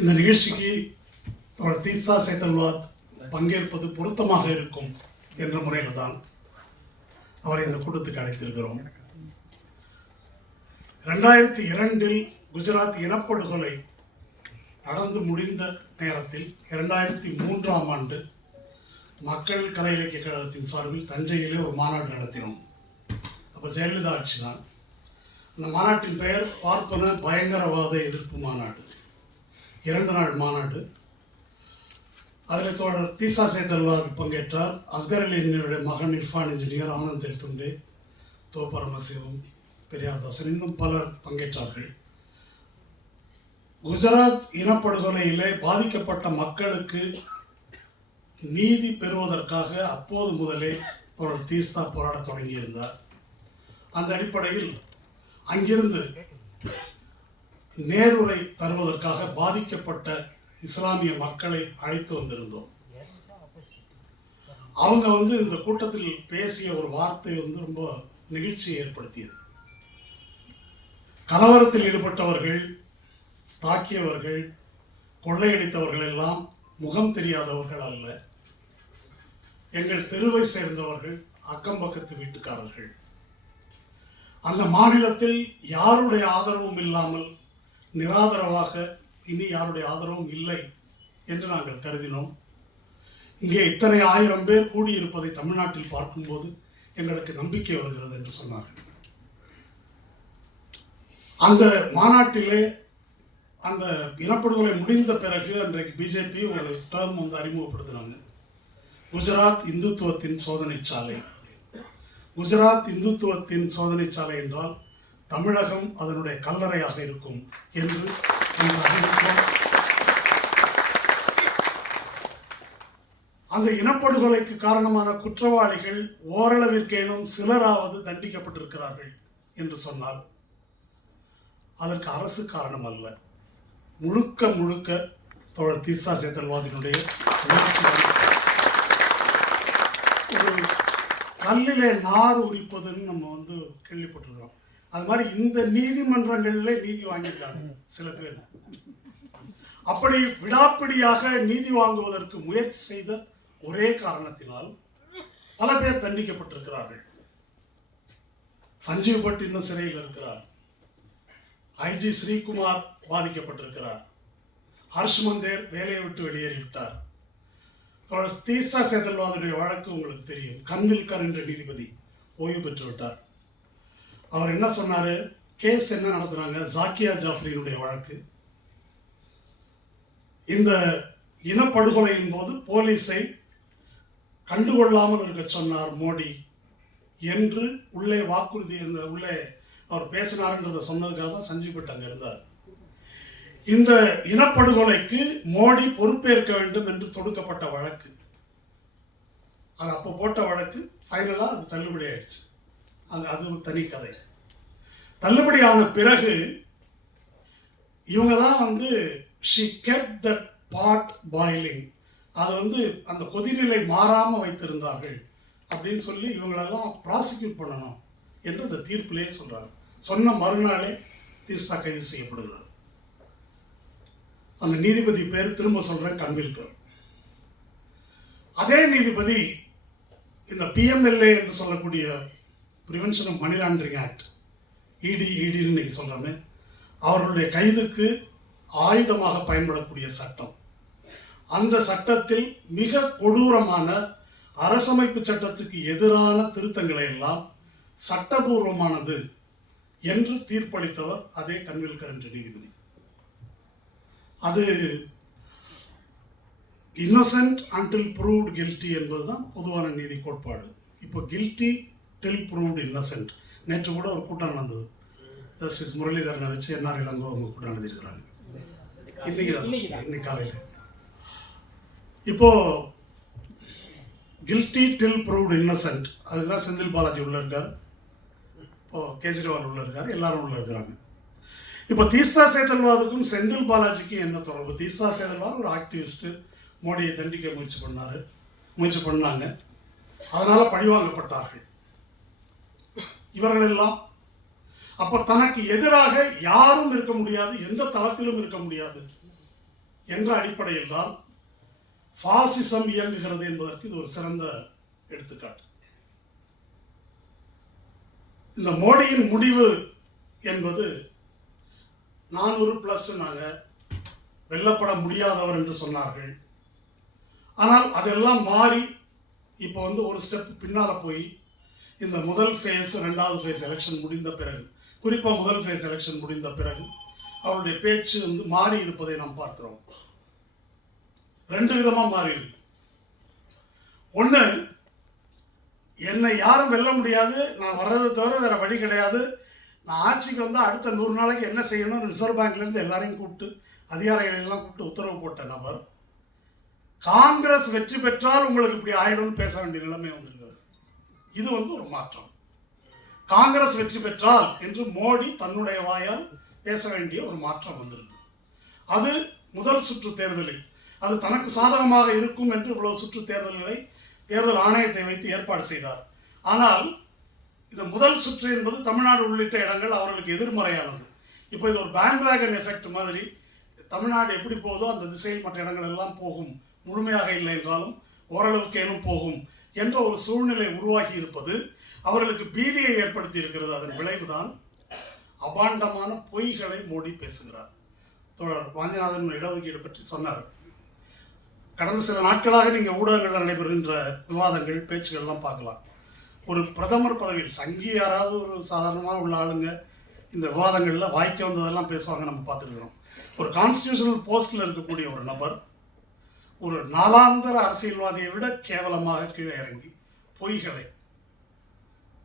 இந்த நிகழ்ச்சிக்கு தீஸ்தா சேத்தல்வாத் பங்கேற்பது பொருத்தமாக இருக்கும் என்ற முறையில் தான் அவரை இந்த கூட்டத்துக்கு அழைத்திருக்கிறோம். 2002 குஜராத் இனப்படுகொலை நடந்து முடிந்த நேரத்தில் 2003ஆம் ஆண்டு மக்கள் கலை இலக்கிய கழகத்தின் சார்பில் தஞ்சையிலே ஒரு மாநாடு நடத்தினோம். அப்போ ஜெயலலிதா ஆட்சி தான். அந்த மாநாட்டின் பெயர் பார்ப்பன பயங்கரவாத எதிர்ப்பு மாநாடு. 2 நாள் மாநாடு. அதில் தோழர் தீஸ்தா சேத்தல்வாத் பங்கேற்றார். அஸ்கர் அலி இன்ஜினியருடைய மகன் இர்ஃபான் இன்ஜினியர், ஆனந்த் தெல்துண்டே, தோபரமசிவம், பெரியார்தாசன், இன்னும் பலர் பங்கேற்றார்கள். குஜராத் இனப்படுகொலையிலே பாதிக்கப்பட்ட மக்களுக்கு நீதி பெறுவதற்காக அப்போது முதலே தோழர் தீஸ்தா போராட தொடங்கியிருந்தார். அந்த அடிப்படையில் அங்கிருந்து நேருரை தருவதற்காக பாதிக்கப்பட்ட இஸ்லாமிய மக்களை அழைத்து வந்திருந்தோம். அவங்க இந்த கூட்டத்தில் பேசிய ஒரு வார்த்தை ரொம்ப நெகிழ்ச்சியை ஏற்படுத்தியது. கலவரத்தில் ஈடுபட்டவர்கள், தாக்கியவர்கள், கொள்ளையடித்தவர்கள் எல்லாம் முகம் தெரியாதவர்கள் அல்ல, எங்கள் தெருவை சேர்ந்தவர்கள், அக்கம் பக்கத்து வீட்டுக்காரர்கள். அந்த மாநிலத்தில் யாருடைய ஆதரவும் இல்லாமல் நிராதரவாக இனி யாருடைய ஆதரவும் இல்லை என்று நாங்கள் கருதினோம். இங்கே இத்தனை 1000 பேர் கூடியிருப்பதை தமிழ்நாட்டில் பார்க்கும்போது எங்களுக்கு நம்பிக்கை வருகிறது என்று சொன்னார்கள். அந்த மாநாட்டிலே அந்த இனப்படுகொலை முடிந்த பிறகு அன்றைக்கு பிஜேபி ஒரு டேர்ம் அறிமுகப்படுத்தினாங்க. குஜராத் இந்துத்துவத்தின் சோதனை சாலை. குஜராத் இந்துத்துவத்தின் சோதனை சாலை என்றால் தமிழகம் அதனுடைய கல்லறையாக இருக்கும் என்று அந்த இனப்படுகொலைக்கு காரணமான குற்றவாளிகள் ஓரளவிற்கேனும் சிலராவது தண்டிக்கப்பட்டிருக்கிறார்கள் என்று சொன்னால் அதற்கு அரசு காரணம் அல்ல, முழுக்க முழுக்க தோழர் தீஸ்தா சேத்தல்வாதினுடைய முயற்சிகள். ஒரு கல்லிலே நார் உரிப்பதுன்னு நம்ம கேள்விப்பட்டிருக்கிறோம். அது மாதிரி இந்த நீதிமன்றங்களிலே நீதி வாங்கியிருக்காங்க சில பேர். அப்படி விடாப்பிடியாக நீதி வாங்குவதற்கு முயற்சி செய்த ஒரே காரணத்தினால் பல பேர் தண்டிக்கப்பட்டிருக்கிறார்கள். சஞ்சீவ் பட் இன்னும் சிறையில் இருக்கிறார். ஐஜி ஸ்ரீகுமார் பாதிக்கப்பட்டிருக்கிறார். ஹர்ஷ் மந்தேர் வேலையை விட்டு வெளியேறிவிட்டார். தீஸ்தா சேத்தல்வாதுடைய வழக்கு உங்களுக்கு தெரியும். கன்வில்கர் என்ற நீதிபதி ஓய்வு பெற்று விட்டார். அவர் என்ன சொன்னார்? கேஸ் என்ன நடத்துனாங்க? ஜாக்கியா ஜாஃப்ரியினுடைய வழக்கு. இந்த இனப்படுகொலையின் போது போலீஸை கண்டுகொள்ளாமல் இருக்க சொன்னார் மோடி என்று உள்ளே வாக்குறுதி உள்ளே அவர் பேசினார்ன்றதை சொன்னதுக்காக தான் சஞ்சீவ் பட் அங்கே இருந்தார். இந்த இனப்படுகொலைக்கு மோடி பொறுப்பேற்க வேண்டும் என்று தொடுக்கப்பட்ட வழக்கு. அது அப்போ போட்ட வழக்கு ஃபைனலாக அது தள்ளுபடி ஆயிடுச்சு. அது ஒரு தனி கதை. தள்ளுபடியான பிறகு இவங்க தான் she kept that pot boiling, அது அந்த கொதிநிலை மாறாமல் வைத்திருந்தார்கள் அப்படின்னு சொல்லி இவங்களெல்லாம் ப்ராசிக்யூட் பண்ணணும் என்று அந்த தீர்ப்பிலே சொல்கிறார். சொன்ன மறுநாளே தீஸ்தா கைது செய்யப்படுகிறார். அந்த நீதிபதி பேர் திரும்ப சொல்கிறேன், கன்வில்கர். அதே நீதிபதி இந்த PMLA என்று சொல்லக்கூடிய prevention of money laundering act, EDன்னு இன்னைக்கு சொல்கிறோமே, அவர்களுடைய கைதுக்கு ஆயுதமாக பயன்படக்கூடிய சட்டம். அந்த சட்டத்தில் மிக கொடூரமான அரசமைப்பு சட்டத்துக்கு எதிரான திருத்தங்களை எல்லாம் சட்டபூர்வமானது என்று தீர்ப்பளித்தவர் அதே கன்வில்கர் என்ற நீதிபதி. அது இன்னசென்ட் அன்டில் ப்ரூவ்ட் கில்ட்டி என்பதுதான் பொதுவான நீதி கோட்பாடு. இப்போ கில்ட்டி டில் ப்ரூவ்ட் இன்னசென்ட். நேற்று கூட ஒரு கூட்டம் நடந்தது. ஜஸ்டிஸ் முரளிதரனை வச்சு NR இளங்கோ அவங்க கூட்டம் நடந்திருக்கிறாங்க. இன்னைக்கு காலையில். இப்போ கில்ட்டி டில் ப்ரூவ்ட் இன்னசென்ட், அதுதான் செந்தில் பாலாஜி உள்ள இருக்கார், இப்போ கேஜ்ரிவால் உள்ள இருக்கார், எல்லாரும் உள்ள இருக்கிறாங்க. இப்போ தீஸ்தா சேத்தல்வாதுக்கும் செந்தில் பாலாஜிக்கும் என்ன தொடர்பு? தீஸ்தா சேத்தல்வாத் ஒரு ஆக்டிவிஸ்ட்டு, மோடியை தண்டிக்க முயற்சி பண்ணாங்க, அதனால் பழிவாங்கப்பட்டார்கள். இவர்கள் எல்லாம் அப்போ தனக்கு எதிராக யாரும் இருக்க முடியாது, எந்த தளத்திலும் இருக்க முடியாது என்ற அடிப்படையில் தான் பாசிசம் இயங்குகிறது என்பதற்கு இது ஒரு சிறந்த எடுத்துக்காட்டு. இந்த மோடியின் முடிவு என்பது 400+ நாங்கள் வெல்லப்பட முடியாதவர் என்று சொன்னார்கள். ஆனால் அதெல்லாம் மாறி இப்போ ஒரு ஸ்டெப் பின்னால் போய் இந்த முதல் ஃபேஸ் 2வது ஃபேஸ் எலெக்ஷன் முடிந்த பிறகு, குறிப்பாக முதல் ஃபேஸ் எலெக்ஷன் முடிந்த பிறகு அவருடைய பேச்சு மாறி இருப்பதை நாம் பார்க்கிறோம். 2 விதமாக மாறி இருக்கு. ஒன்று, என்னை யாரும் வெல்ல முடியாது, நான் வர்றதை தவிர வேற வழி கிடையாது, நான் ஆட்சிக்கு வந்தால் அடுத்த 100 நாளைக்கு என்ன செய்யணும் ரிசர்வ் பேங்க்லேருந்து எல்லாரையும் கூப்பிட்டு அதிகாரிகளெல்லாம் கூப்பிட்டு உத்தரவு போட்ட நபர் காங்கிரஸ் வெற்றி பெற்றால் உங்களுக்கு இப்படி ஆயிடும்னு பேச வேண்டிய நிலைமை வந்திருக்கிறது. இது ஒரு மாற்றம். காங்கிரஸ் வெற்றி பெற்றால் என்று மோடி தன்னுடைய வாயால் பேச வேண்டிய ஒரு மாற்றம் வந்திருக்கு. அது முதல் சுற்று தேர்தலில் அது தனக்கு சாதகமாக இருக்கும் என்று இவ்வளவு சுற்று தேர்தல்களை தேர்தல் ஆணையத்தை வைத்து ஏற்பாடு செய்தார். ஆனால் இந்த முதல் சுற்று என்பது தமிழ்நாடு உள்ளிட்ட இடங்கள் அவர்களுக்கு எதிர்மறையானது. இப்போ இது ஒரு பேண்ட்வேகன் எஃபெக்ட் மாதிரி, தமிழ்நாடு எப்படி போதோ அந்த திசையில் மற்ற இடங்கள் எல்லாம் போகும், முழுமையாக இல்லை என்றாலும் ஓரளவுக்கு ஏனும் போகும் என்ற ஒரு சூழ்நிலை உருவாகி இருப்பது அவர்களுக்கு பீதியை ஏற்படுத்தி இருக்கிறது. அதன் விளைவுதான் அபாண்டமான பொய்களை மோடி பேசுகிறார். தோழர் வாஞ்சிநாதன் இடஒதுக்கீடு பற்றி சொன்னார். கடந்த சில நாட்களாக நீங்கள் ஊடகங்களில் நடைபெறுகின்ற விவாதங்கள் பேச்சுகள்லாம் பார்க்கலாம். ஒரு பிரதமர் பதவியில் சங்கி யாராவது ஒரு சாதாரணமாக உள்ள ஆளுங்க இந்த விவாதங்களில் வாய்க்க வந்ததெல்லாம் பேசுவாங்க, நம்ம பார்த்துருக்கிறோம். ஒரு கான்ஸ்டியூஷனல் போஸ்டில் இருக்கக்கூடிய ஒரு நபர் ஒரு நாளாந்தர அரசியல்வாதியை விட கேவலமாக கீழே இறங்கி பொய்களை,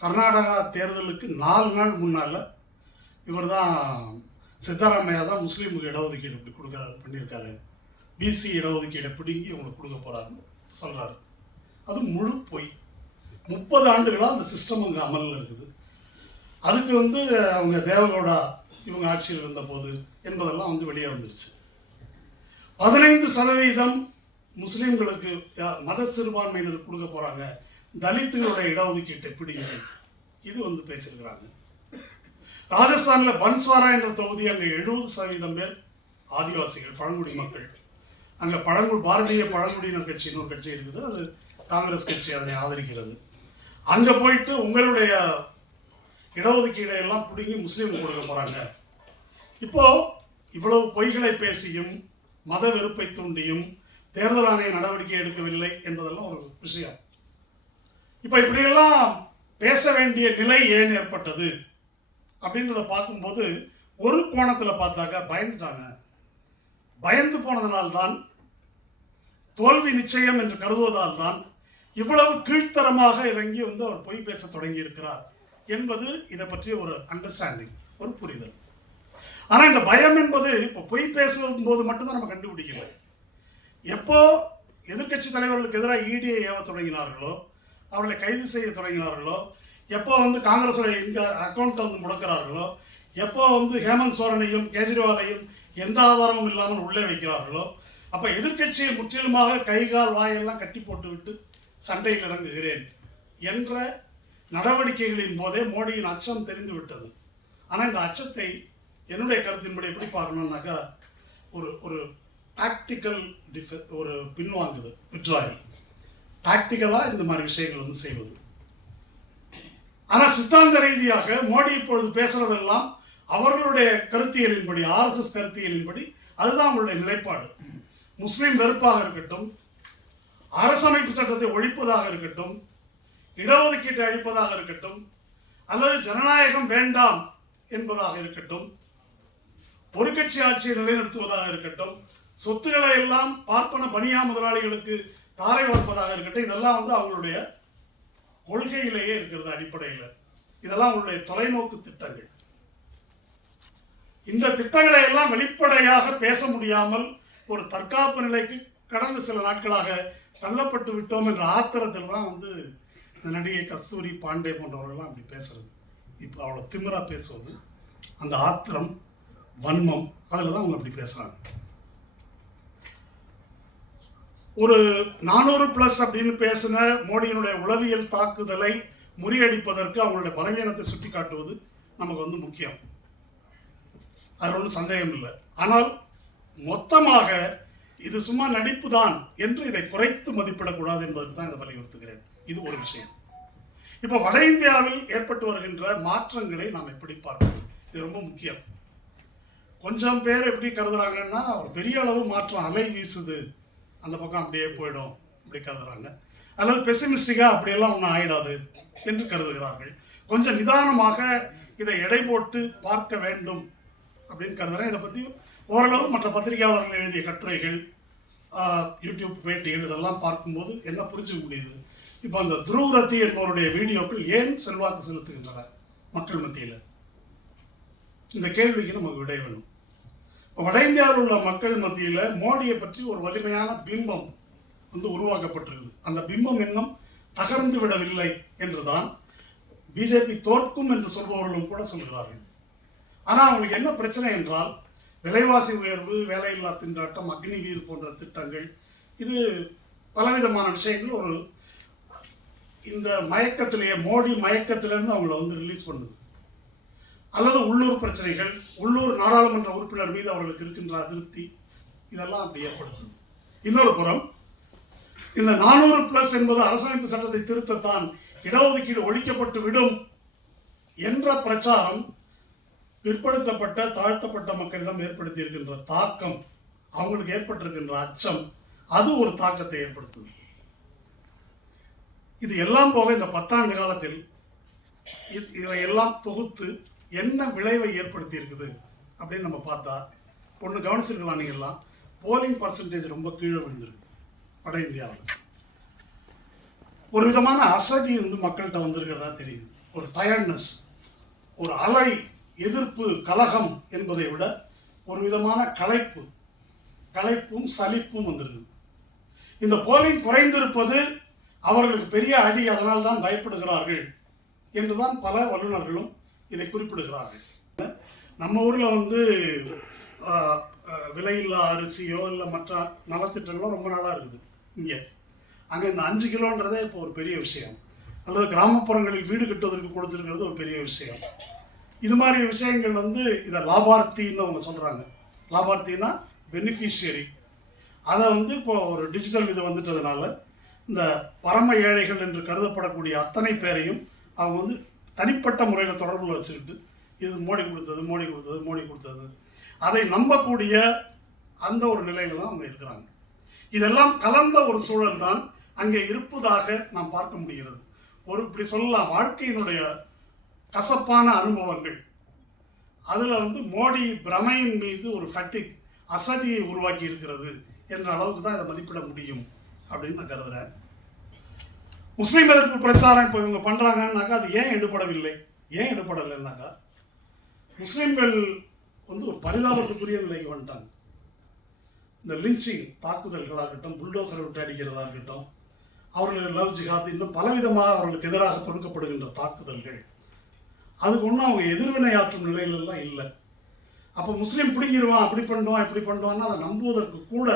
கர்நாடகா தேர்தலுக்கு 4 நாள் முன்னால் இவர் தான் சித்தராமையா தான் முஸ்லீமுக்கு இடஒதுக்கீடு இப்படி பண்ணியிருக்காரு, பிசி இடஒதுக்கீடை பிடுங்கி உங்களுக்கு கொடுக்க போகிறாருன்னு சொல்கிறாரு. அது முழு பொய். 30 ஆண்டுகளாக அந்த சிஸ்டம் அங்கே அமலில் இருக்குது. அதுக்கு அவங்க தேவகவுடா இவங்க ஆட்சியில் இருந்தபோது என்பதெல்லாம் வெளியே வந்துருச்சு. 15% முஸ்லீம்களுக்கு மத சிறுபான்மையினருக்கு கொடுக்க போகிறாங்க, தலித்துகளுடைய இடஒதுக்கீட்டை பிடிங்க, இது பேசியிருக்கிறாங்க. ராஜஸ்தானில் பன்ஸ்வாரா என்ற தொகுதி அங்கே 70% பேர் ஆதிவாசிகள், பழங்குடி மக்கள். அங்கே பாரதிய பழங்குடியினர் கட்சின்னு ஒரு கட்சி இருக்குது, அது காங்கிரஸ் கட்சி அதனை ஆதரிக்கிறது. அங்கே போயிட்டு உங்களுடைய இடஒதுக்கீடை எல்லாம் பிடுங்கி முஸ்லீமுக்கு கொடுக்க போகிறாங்க. இப்போது இவ்வளவு பொய்களை பேசியும் மத வெறுப்பை தூண்டியும் தேர்தல் ஆணைய நடவடிக்கை எடுக்கவில்லை என்பதெல்லாம் ஒரு விஷயம். இப்போ இப்படியெல்லாம் பேச வேண்டிய நிலை ஏன் ஏற்பட்டது அப்படின்றத பார்க்கும்போது ஒரு கோணத்தில் பார்த்தாக்கா பயந்துட்டாங்க. பயந்து போனதனால்தான், தோல்வி நிச்சயம் என்று கருதுவதால் தான் இவ்வளவு கீழ்த்தரமாக இறங்கி அவர் பொய் பேச தொடங்கி இருக்கிறார் என்பது இதை பற்றிய ஒரு அண்டர்ஸ்டாண்டிங், ஒரு புரிதல். ஆனால் இந்த பயம் என்பது இப்போ பொய் பேசும் போது மட்டும்தான் நம்ம கண்டுபிடிக்கல. எப்போ எதிர்கட்சி தலைவர்களுக்கு எதிராக இடியை ஏவ தொடங்கினார்களோ, அவர்களை கைது செய்ய தொடங்கினார்களோ, எப்போ காங்கிரஸோட இந்த அக்கௌண்ட்டை முடக்கிறார்களோ, எப்போ ஹேமந்த் சோரனையும் கேஜ்ரிவாலையும் எந்த ஆதாரமும் இல்லாமல் உள்ளே வைக்கிறார்களோ, அப்போ எதிர்கட்சியை முற்றிலுமாக கைகால் வாயெல்லாம் கட்டி போட்டுவிட்டு சண்டையில் இறங்குகிறேன் என்ற நடவடிக்கைகளின் போதே மோடியின் அச்சம் தெரிந்து விட்டது. ஆனால் இந்த அச்சத்தை என்னுடைய கருத்தின்படி எப்படி பார்க்கணும்னாக்கா, ஒரு டாக்டிக்கல் ஒரு பின்வாங்குது, விட்ராயல், டாக்டிக்கலாக இந்த மாதிரி விஷயங்கள் செய்வது. ஆனால் சித்தாந்த ரீதியாக மோடி இப்பொழுது பேசுறதெல்லாம் அவர்களுடைய கருத்தியலின்படி, ஆர்எஸ்எஸ் கருத்தியலின்படி அதுதான் அவங்களுடைய நிலைப்பாடு. முஸ்லீம் வெறுப்பாக இருக்கட்டும், அரசமைப்பு சட்டத்தை ஒழிப்பதாக இருக்கட்டும், இடஒதுக்கீட்டை அழிப்பதாக இருக்கட்டும், அல்லது ஜனநாயகம் வேண்டாம் என்பதாக இருக்கட்டும், ஒரு கட்சி ஆட்சியை நிலைநிறுத்துவதாக இருக்கட்டும், சொத்துக்களை எல்லாம் பார்ப்பன பனியா முதலாளிகளுக்கு தாரை வார்ப்பதாக இருக்கட்டும், இதெல்லாம் அவங்களுடைய கொள்கையிலேயே இருக்கிறது. அடிப்படையில் இதெல்லாம் அவங்களுடைய தொலைநோக்கு திட்டங்கள். இந்த திட்டங்களை எல்லாம் வெளிப்படையாக பேச முடியாமல் ஒரு தற்காப்பு நிலைக்கு கடந்த சில நாட்களாக தள்ளப்பட்டு விட்டோம் என்ற ஆத்திரத்தில் தான் இந்த நடிகை கஸ்தூரி பாண்டே போன்றவர்கள்லாம் அப்படி பேசுறது. இப்போ அவ்வளோ திமிரா பேசுவது, அந்த ஆத்திரம், வன்மம், அதில் தான் அவங்க அப்படி பேசுகிறாங்க. ஒரு 400+ அப்படின்னு பேசின மோடியினுடைய உளவியல் தாக்குதலை முறியடிப்பதற்கு அவங்களுடைய பலவீனத்தை சுட்டி காட்டுவது நமக்கு முக்கியம். அது ஒன்றும் சந்தேகம் இல்லை. ஆனால் மொத்தமாக இது சும்மா நடிப்பு தான் என்று இதை குறைத்து மதிப்பிடக்கூடாது என்பதற்கு தான் இதை வலியுறுத்துகிறேன். இது ஒரு விஷயம். இப்போ வட இந்தியாவில் ஏற்பட்டு வருகின்ற மாற்றங்களை நாம் எப்படி பார்ப்பது, இது ரொம்ப முக்கியம். கொஞ்சம் பேர் எப்படி கருதுறாங்கன்னா ஒரு பெரிய அளவு மாற்றம் அலை வீசுது, அந்த பக்கம் அப்படியே போயிடும் அப்படி கருதுறாங்க. அல்லது பெசிமிஸ்டிக்காக அப்படியெல்லாம் ஒன்றும் ஆயிடாது என்று கருதுகிறார்கள். கொஞ்சம் நிதானமாக இதை எடை போட்டு பார்க்க வேண்டும் அப்படின்னு கருதுகிறேன். இதை பற்றி ஓரளவு மற்ற பத்திரிகையாளர்கள் எழுதிய கட்டுரைகள், யூடியூப் பேட்டிகள் இதெல்லாம் பார்க்கும்போது என்ன புரிஞ்சுக்க முடியுது. இப்போ அந்த துருவ் ரத்தி என்பவருடைய வீடியோக்கள் ஏன் செல்வாக்கு செலுத்துகின்றன மக்கள் மத்தியில், இந்த கேள்விக்கு நமக்கு விடை வேணும். இப்போ வட இந்தியாவில் உள்ள மக்கள் மத்தியில் மோடியை பற்றி ஒரு வலிமையான பிம்பம் உருவாக்கப்பட்டிருக்குது. அந்த பிம்பம் இன்னும் தகர்ந்து விடவில்லை என்றுதான் பிஜேபி தோற்கும் என்று சொல்பவர்களும் கூட சொல்கிறார்கள். ஆனால் அவங்களுக்கு என்ன பிரச்சனை என்றால் விலைவாசி உயர்வு, வேலையில்லா திண்டாட்டம், அக்னிவீர் போன்ற திட்டங்கள், இது பலவிதமான விஷயங்கள் ஒரு இந்த மயக்கத்திலேயே மோடி மயக்கத்திலேருந்து அவங்கள ரிலீஸ் பண்ணுது. அல்லது உள்ளூர் பிரச்சனைகள், உள்ளூர் நாடாளுமன்ற உறுப்பினர் மீது அவர்களுக்கு இருக்கின்ற அதிருப்தி, இதெல்லாம் அப்படி ஏற்படுத்துது. இன்னொரு புறம் இந்த 400+ என்பது அரசமைப்பு சட்டத்தை திருத்தத்தான், இடஒதுக்கீடு ஒழிக்கப்பட்டு விடும் என்ற பிரச்சாரம் பிற்படுத்தப்பட்ட தாழ்த்தப்பட்ட மக்களிடம் ஏற்படுத்தி இருக்கின்ற தாக்கம், அவங்களுக்கு ஏற்பட்டிருக்கின்ற அச்சம், அது ஒரு தாக்கத்தை ஏற்படுத்துது. இது எல்லாம் போக இந்த 10 ஆண்டு காலத்தில் இவையெல்லாம் தொகுத்து என்ன விளைவை ஏற்படுத்தி இருக்குது அப்படின்னு நம்ம பார்த்தா, ஒன்று கவனிச்சிருக்கலாம் நீங்கள்லாம், போலிங் பர்சன்டேஜ் ரொம்ப கீழே விழுந்திருக்கு வட இந்தியாவில். ஒரு விதமான அசதி மக்கள்கிட்ட வந்திருக்கிறதா தெரியுது. ஒரு டயர்ட்னஸ், ஒரு அலை எதிர்ப்பு, கலகம் என்பதை விட ஒரு விதமான களைப்பும் சலிப்பும் வந்திருக்குது. இந்த போலிங் குறைந்திருப்பது அவர்களுக்கு பெரிய அடி, அதனால் தான் பயப்படுகிறார்கள் என்றுதான் பல வல்லுநர்களும் இதை குறிப்பிடுகிறார்கள். நம்ம ஊரில் விலையில்லா அரிசியோ இல்லை மற்ற நலத்திட்டங்களோ ரொம்ப நாளாக இருக்குது. அங்கே இந்த 5 கிலோன்றதே இப்போ ஒரு பெரிய விஷயம். அல்லது கிராமப்புறங்களில் வீடு கட்டுவதற்கு கொடுத்துருக்கிறது ஒரு பெரிய விஷயம். இது மாதிரி விஷயங்கள் இதை லாபார்த்தின்னு அவங்க சொல்கிறாங்க. லாபார்த்தின்னா பெனிஃபிஷியரி. அதை இப்போ ஒரு டிஜிட்டல் இது வந்துட்டதுனால இந்த பரம ஏழைகள் என்று கருதப்படக்கூடிய அத்தனை பேரையும் அவங்க தனிப்பட்ட முறையில் தொடர்பில் வச்சுக்கிட்டு இது மோடி கொடுத்தது அதை நம்பக்கூடிய அந்த ஒரு நிலையில் தான் அவங்க இருக்கிறாங்க. இதெல்லாம் கலந்த ஒரு சூழல் தான் அங்கே இருப்பதாக நாம் பார்க்க முடிகிறது. ஒரு இப்படி சொல்லலாம், வாழ்க்கையினுடைய கசப்பான அனுபவங்கள், அதில் மோடி பிரமையின் மீது ஒரு ஃபட்டிக், அசதியை உருவாக்கி இருக்கிறது என்ற அளவுக்கு தான் இதை மதிப்பிட முடியும் அப்படின்னு நான் கருதுகிறேன். முஸ்லீம் எதிர்ப்பு பிரச்சாரம் இப்போ இவங்க பண்ணுறாங்கன்னாக்கா அது ஏன் எடுபடலைன்னாக்கா முஸ்லீம்கள் ஒரு பரிதாபத்துக்குரிய நிலைக்கு வந்துட்டாங்க. இந்த லிஞ்சிங் தாக்குதல்களாக இருக்கட்டும், புல்டோசரை விட்டு அடிக்கிறதா இருக்கட்டும், அவர்கள் லவ் ஜிஹாத், இன்னும் பலவிதமாக அவர்களுக்கு எதிராக தொடுக்கப்படுகின்ற தாக்குதல்கள், அதுக்கு ஒன்றும் அவங்க எதிர்வினையாற்றும் நிலையிலெல்லாம் இல்லை. அப்போ முஸ்லீம் பிடிங்கிடுவான், அப்படி பண்ணுவான், இப்படி பண்ணுவான்னா அதை நம்புவதற்கு கூட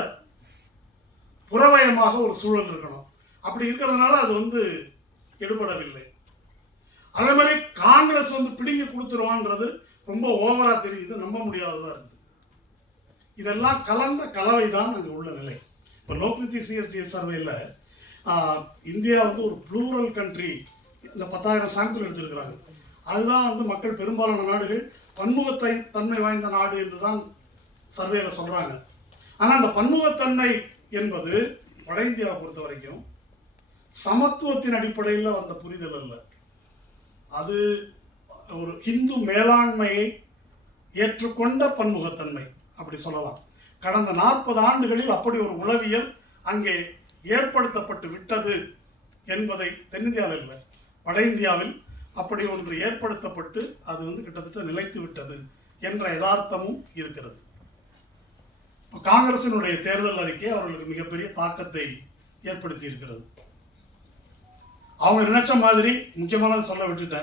புறவயமாக ஒரு சூழல் இருக்கணும். அப்படி இருக்கிறதுனால அது எடுபடவில்லை. அதே மாதிரி காங்கிரஸ் பிடிங்கி கொடுத்துருவான்றது ரொம்ப ஓவராக தெரியுது, நம்ப முடியாததாக இருக்குது. இதெல்லாம் கலந்த கலவை தான் அங்கே உள்ள நிலை. இப்போ லோக்நிதி சிஎஸ்டிஎஸ் சர்வேயில் இந்தியா ஒரு ப்ளூரல் கண்ட்ரி, இந்த 10,000 சாம்பிள் எடுத்திருக்கிறாங்க. அதுதான் மக்கள் பெரும்பாலான நாடுகள் தன்மை வாய்ந்த நாடு என்று தான் சர்வேயில் சொல்கிறாங்க. ஆனால் அந்த பன்முகத்தன்மை என்பது வட இந்தியாவை பொறுத்த வரைக்கும் சமத்துவத்தின் அடிப்படையில் வந்த புரிதல் அல்ல. அது ஒரு ஹிந்து மேலாண்மையை ஏற்றுக்கொண்ட பன்முகத்தன்மை அப்படி சொல்லலாம். கடந்த 40 ஆண்டுகளில் அப்படி ஒரு உளவியல் அங்கே ஏற்படுத்தப்பட்டு விட்டது என்பதை தென்னிந்தியாவில் இல்லை, வட இந்தியாவில் அப்படி ஒன்று ஏற்படுத்தப்பட்டு அது கிட்டத்தட்ட நிலைத்து விட்டது என்ற யதார்த்தமும் இருக்கிறது. இப்போ காங்கிரசினுடைய தேர்தல் அறிக்கை அவர்களுக்கு மிகப்பெரிய தாக்கத்தை ஏற்படுத்தி இருக்கிறது. அவங்க நினைச்ச மாதிரி முக்கியமானது சொல்ல விட்டுட்டேன்.